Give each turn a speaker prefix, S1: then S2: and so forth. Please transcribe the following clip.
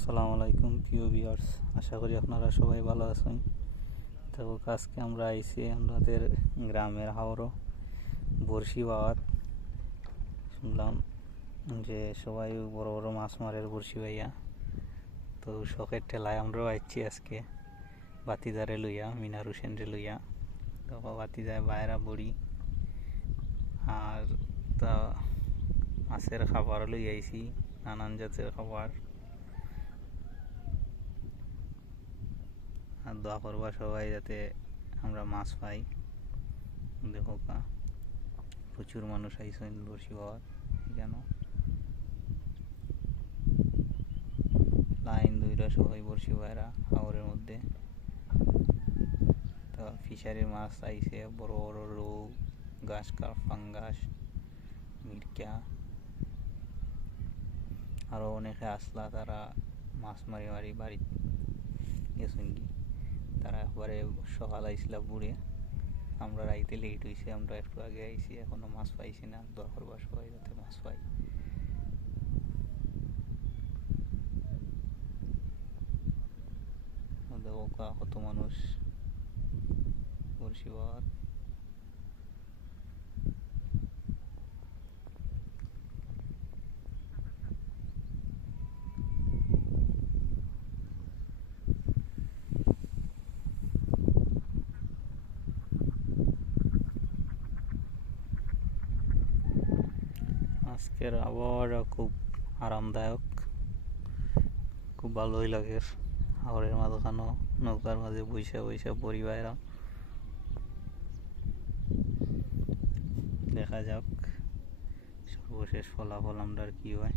S1: আসসালামু আলাইকুম, প্রিয় ভিউয়ার্স আশা করি আপনারা সবাই ভালো আছেন। তো আজকে আমরা আইছি আমাদের গ্রামের হাওড়ো বড়শি বাওয়াত। শুনলাম যে সবাই বড় বড় মাছ মারের বড়শি ভাইয়া। তো শখের ঠেলায় আমরাও আইছি আজকে। বাতিদারে লইয়া, মিনার হোসেনরে লইয়া। তো বাতিদায় বাইরা বড়ি। আর তা মাছের খাবার লই আইছি, নানান জাতের খাবার আর দোয়া করবা সবাই যাতে আমরা মাছ পাই। দেখো কা, প্রচুর মানুষ আইসেন বড়শি পাওয়ার কেন? লাইন দুইটা সবাই বড়শি ভাইরা হাওরের মধ্যে। তো ফিশারির মাছ আইসে বড় বড় রৌ গাছ কাপ ফাঙ্গাস, মিরকা। আরও অনেকে আসলা তারা মাছ মারি মারি বাড়ি গেছেন কি? একবারে সকাল আইসলাম বুড়ে আমরা রাইতে লেট হয়েছে আমরা একটু আগে আইসি এখনও মাছ পাইছি না দরকার করবা সবাই যাতে মাছ পাই। কত মানুষ বলছি আজকের আবহাওয়াটা খুব আরামদায়ক। খুব ভালোই লাগে। হাওড়ের মাঝখানো নৌকার মাঝে বৈশা বৈশা পরিবারা দেখা যাক সর্বশেষ ফলাফল আমরা কি হয়।